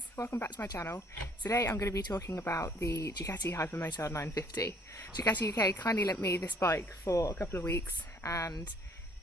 guys, welcome back to my channel. Today I'm going to be talking about the Ducati Hypermotard 950. Ducati UK kindly lent me this bike for a couple of weeks and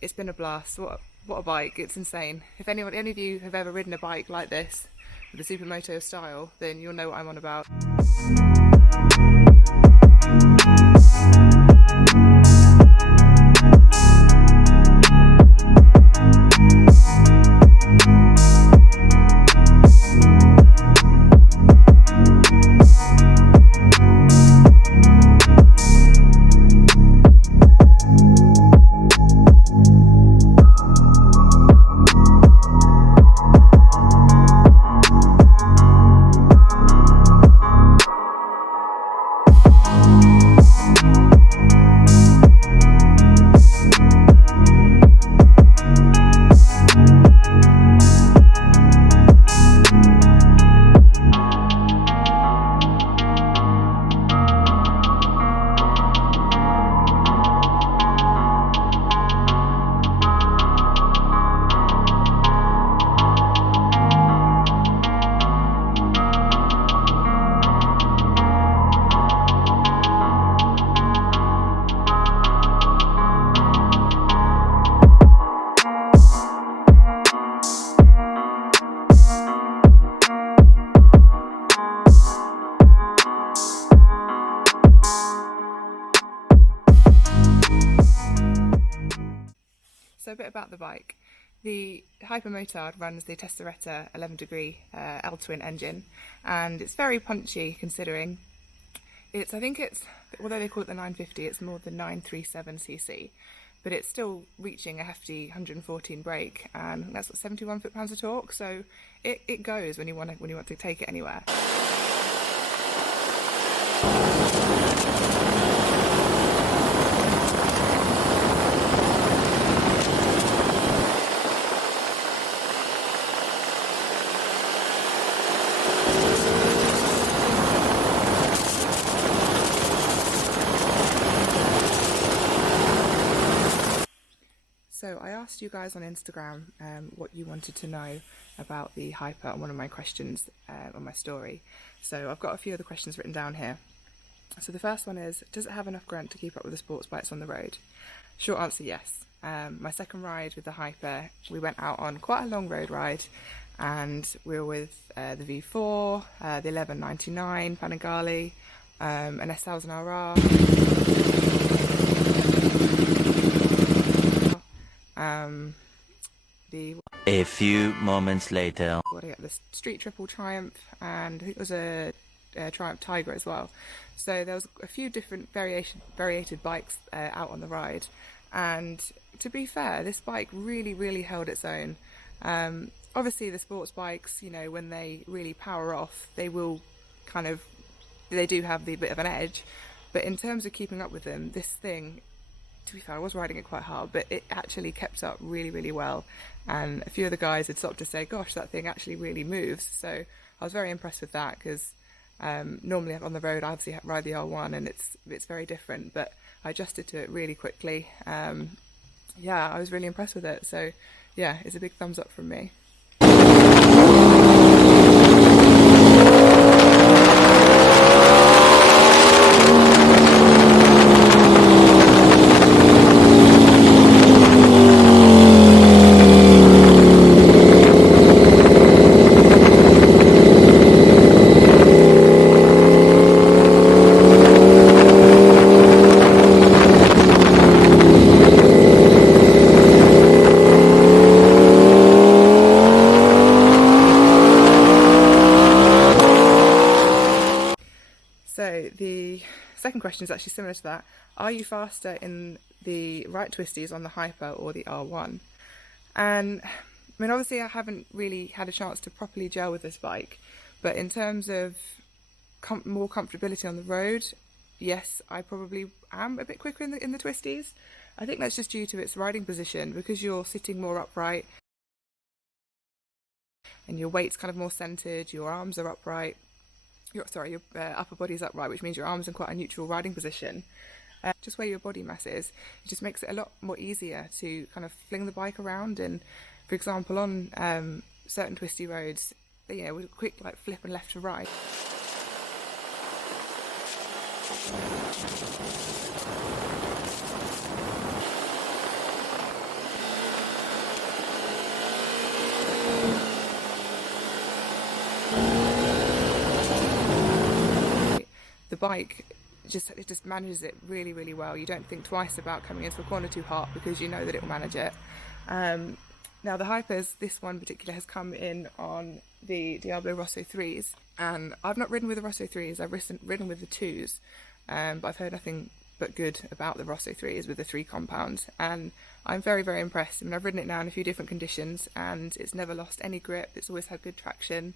it's been a blast. What a bike, it's insane. If any of you have ever ridden a bike like this, with the supermoto style, then you'll know what I'm on about. So a bit about the bike. The Hypermotard runs the Tesseretta 11 degree L-twin engine, and it's very punchy considering I think it's, although they call it the 950, it's more the 937cc, but it's still reaching a hefty 114 brake, and that's what, 71 foot-pounds of torque, so it goes when you want to take it anywhere. So I asked you guys on Instagram what you wanted to know about the Hyper on one of my questions on my story. So I've got a few other questions written down here. So the first one is, does it have enough grunt to keep up with the sports bikes on the road? Short answer, yes. My second ride with the Hyper, we went out on quite a long road ride, and we were with the V4, the 1199 Panigale, an S1000RR. A few moments later. The Street Triple Triumph, and I think it was a Triumph Tiger as well. So there was a few different variated bikes out on the ride, and to be fair, this bike really held its own. Obviously the sports bikes, you know, when they really power off, they do have the bit of an edge, but in terms of keeping up with them, this thing, to be fair, I was riding it quite hard, but it actually kept up really well, and a few of the guys had stopped to say, gosh, that thing actually really moves. So I was very impressed with that, because normally on the road I obviously ride the R1 and it's very different, but I adjusted to it really quickly. Yeah, I was really impressed with it, so yeah, it's a big thumbs up from me. So the second question is actually similar to that. Are you faster in the right twisties on the Hyper or the R1? And I mean, obviously I haven't really had a chance to properly gel with this bike, but in terms of more comfortability on the road, yes, I probably am a bit quicker in the twisties. I think that's just due to its riding position, because you're sitting more upright and your weight's kind of more centered, your arms are upright. Your upper body's upright, which means your arms in quite a neutral riding position. Just where your body mass is, it just makes it a lot more easier to kind of fling the bike around. And for example, on certain twisty roads, you know, with a quick like flip and left to right. The bike just manages it really, really well. You don't think twice about coming into a corner too hot because you know that it will manage it. Now the Hypers, this one in particular, has come in on the Diablo Rosso 3s, and I've not ridden with the Rosso 3s, I've ridden with the 2s, but I've heard nothing but good about the Rosso 3s with the 3 compound, and I'm very, very impressed. I mean, I've ridden it now in a few different conditions and it's never lost any grip, it's always had good traction.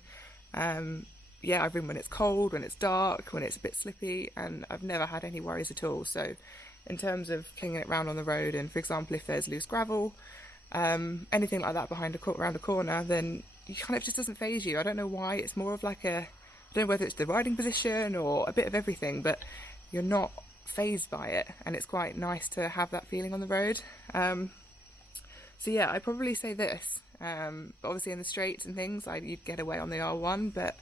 Yeah, I've ridden when it's cold, when it's dark, when it's a bit slippy, and I've never had any worries at all. So in terms of clinging it round on the road, and for example if there's loose gravel, anything like that around a corner, then you kind of just doesn't faze you. I don't know why. It's more of like I don't know whether it's the riding position or a bit of everything, but you're not fazed by it, and it's quite nice to have that feeling on the road. So yeah, I'd probably say this. But obviously in the straights and things, you'd get away on the R1, but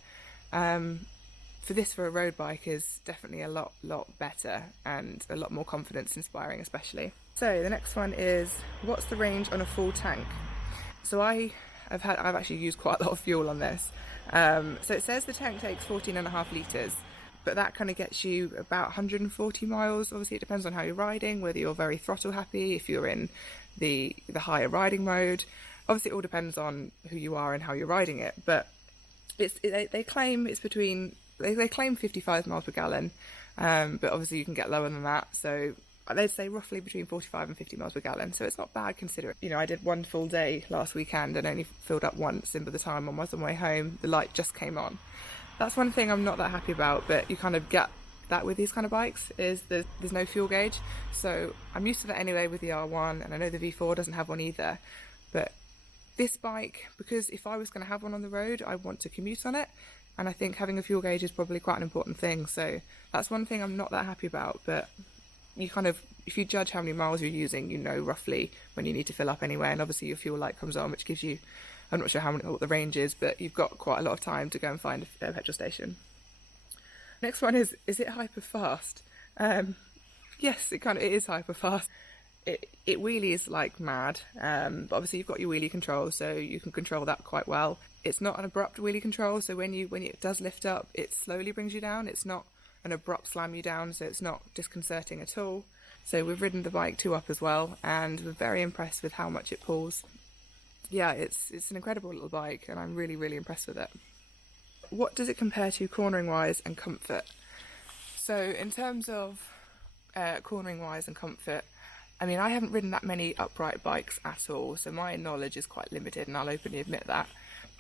for a road bike is definitely a lot better and a lot more confidence inspiring, especially. So the next one is, what's the range on a full tank? So I've actually used quite a lot of fuel on this. So it says the tank takes 14.5 litres, but that kind of gets you about 140 miles. Obviously it depends on how you're riding, whether you're very throttle happy, if you're in the higher riding mode. Obviously it all depends on who you are and how you're riding it, but they claim it's they claim 55 miles per gallon, but obviously you can get lower than that, so they'd say roughly between 45 and 50 miles per gallon, so it's not bad considering. You know, I did one full day last weekend and only filled up once, and by the time I was on my way home the light just came on. That's one thing I'm not that happy about, but you kind of get that with these kind of bikes, is there's no fuel gauge, so I'm used to that anyway with the R1, and I know the V4 doesn't have one either. But this bike, because if I was going to have one on the road, I want to commute on it, and I think having a fuel gauge is probably quite an important thing, so that's one thing I'm not that happy about. But you kind of, if you judge how many miles you're using, you know roughly when you need to fill up anyway, and obviously your fuel light comes on, which gives you, I'm not sure what the range is, but you've got quite a lot of time to go and find a petrol station. Next one is it hyper fast? Yes, it is hyper fast. It wheelies like mad, but obviously you've got your wheelie control, so you can control that quite well. It's not an abrupt wheelie control, so when it does lift up, it slowly brings you down. It's not an abrupt slam you down, so it's not disconcerting at all. So we've ridden the bike 2-up as well, and we're very impressed with how much it pulls. Yeah, it's an incredible little bike, and I'm really, really impressed with it. What does it compare to cornering wise and comfort? So in terms of cornering wise and comfort, I mean, I haven't ridden that many upright bikes at all, so my knowledge is quite limited, and I'll openly admit that.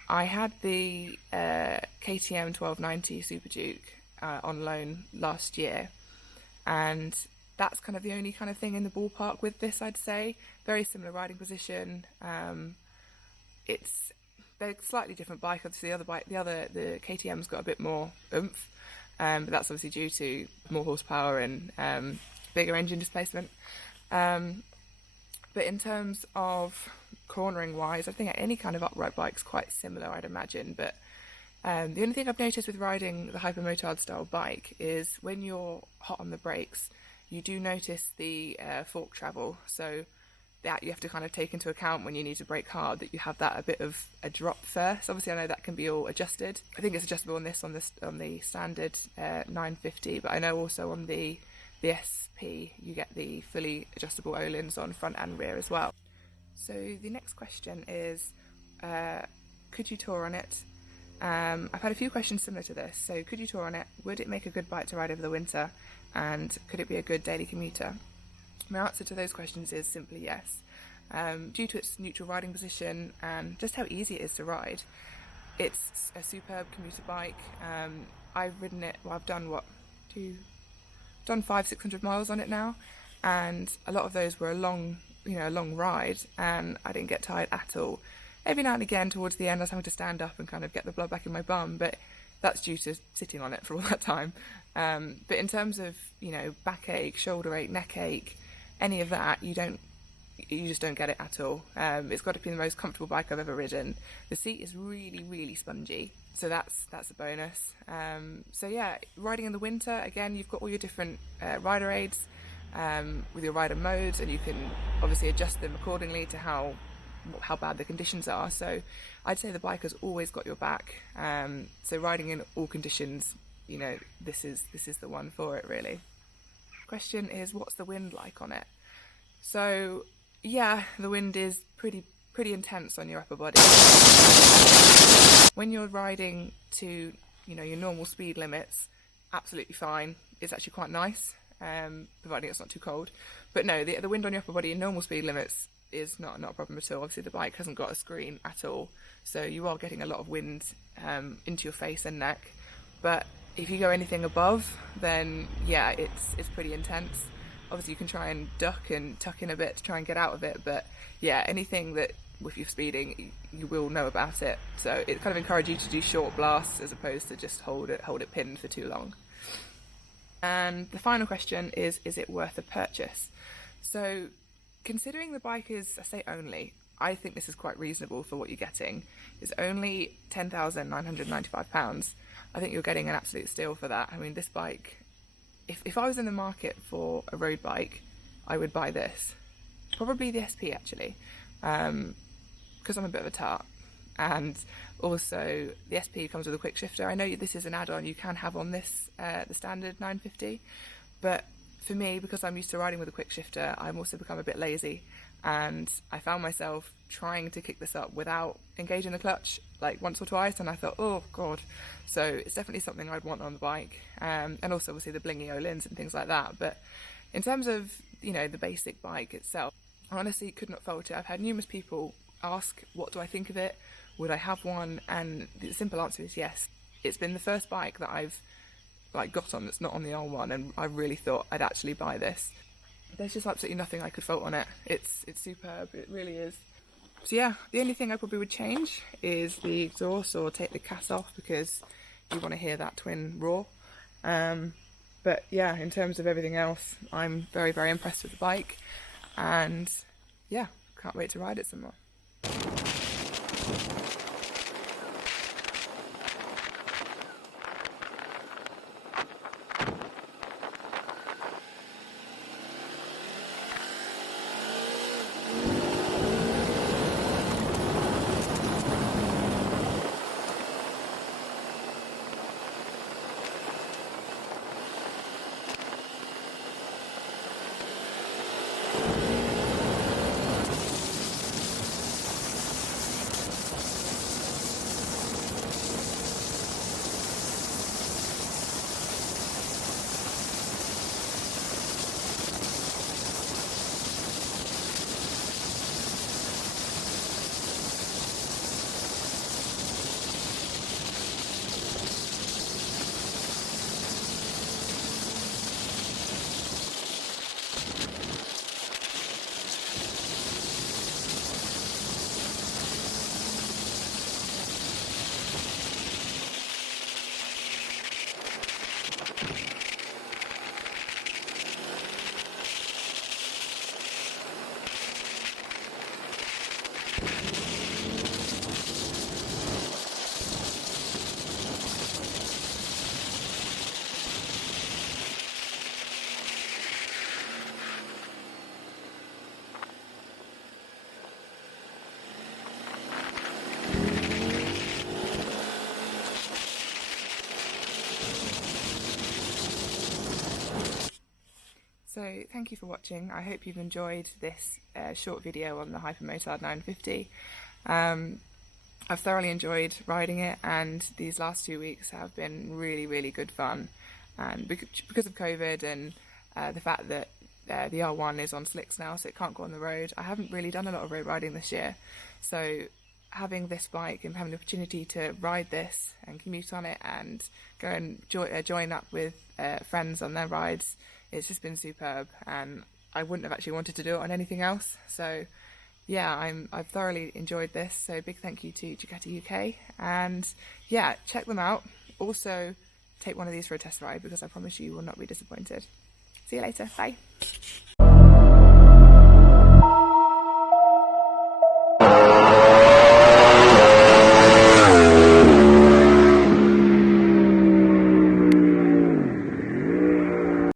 I had the KTM 1290 Super Duke on loan last year, and that's kind of the only kind of thing in the ballpark with this, I'd say. Very similar riding position. They're a slightly different bike. Obviously the KTM's got a bit more oomph, but that's obviously due to more horsepower and bigger engine displacement. But in terms of cornering wise, I think any kind of upright bike's quite similar, I'd imagine. But the only thing I've noticed with riding the Hypermotard style bike is when you're hot on the brakes, you do notice the fork travel. So that you have to kind of take into account when you need to brake hard, that you have that a bit of a drop first. Obviously I know that can be all adjusted. I think it's adjustable on the standard 950, but I know also on the SP you get the fully adjustable Olins on front and rear as well. So the next question is, could you tour on it? I've had a few questions similar to this. So could you tour on it? Would it make a good bike to ride over the winter? And could it be a good daily commuter? My answer to those questions is simply yes. Due to its neutral riding position and just how easy it is to ride, it's a superb commuter bike. I've ridden it, well, I've done 500-600 miles on it now, and a lot of those were a long ride, and I didn't get tired at all. Every now and again towards the end I was having to stand up and kind of get the blood back in my bum, but that's due to sitting on it for all that time. But in terms of, backache, shoulder ache, neck ache, any of that, you don't you just don't get it at all. It's got to be the most comfortable bike I've ever ridden. The seat is really, really spongy, so that's a bonus. So yeah, riding in the winter, again, you've got all your different rider aids with your rider modes, and you can obviously adjust them accordingly to how bad the conditions are. So I'd say the bike has always got your back. So riding in all conditions, you know, this is the one for it, really. Question is, what's the wind like on it? So yeah, the wind is pretty intense on your upper body. When you're riding to, you know, your normal speed limits, absolutely fine. It's actually quite nice, providing it's not too cold. But no, the wind on your upper body in normal speed limits is not a problem at all. Obviously the bike hasn't got a screen at all, so you are getting a lot of wind into your face and neck. But if you go anything above, then yeah, it's pretty intense. Obviously you can try and duck and tuck in a bit to try and get out of it, but yeah, anything that if you're speeding, you will know about it. So it kind of encourages you to do short blasts as opposed to just hold it pinned for too long. And the final question is it worth a purchase? So considering the bike is, I say only, I think this is quite reasonable for what you're getting. It's only £10,995. I think you're getting an absolute steal for that. I mean, this bike, if I was in the market for a road bike, I would buy this. Probably the SP, actually, because I'm a bit of a tart. And also, the SP comes with a quick shifter. I know this is an add-on you can have on this, the standard 950, but for me, because I'm used to riding with a quick shifter, I'm also become a bit lazy, and I found myself trying to kick this up without engaging the clutch like once or twice, and I thought, oh god. So it's definitely something I'd want on the bike, and also obviously the blingy O-lins and things like that. But in terms of, you know, the basic bike itself, I honestly could not fault it. I've had numerous people ask, what do I think of it? Would I have one? And the simple answer is yes. It's been the first bike that I've got on that's not on the R1, and I really thought I'd actually buy this. There's just absolutely nothing I could fault on it. It's superb, it really is. So yeah, the only thing I probably would change is the exhaust, or take the cast off, because you want to hear that twin roar. But yeah, in terms of everything else, I'm very, very impressed with the bike, and yeah, can't wait to ride it some more. So thank you for watching. I hope you've enjoyed this short video on the Hypermotard 950. I've thoroughly enjoyed riding it, and these last 2 weeks have been really, really good fun. And because of COVID and the fact that the R1 is on slicks now, so it can't go on the road, I haven't really done a lot of road riding this year. So having this bike and having the opportunity to ride this and commute on it and go and join up with friends on their rides, it's just been superb, and I wouldn't have actually wanted to do it on anything else. So yeah, I've thoroughly enjoyed this, so big thank you to Ducati UK, and yeah, check them out. Also take one of these for a test ride, because I promise you will not be disappointed. See you later, bye.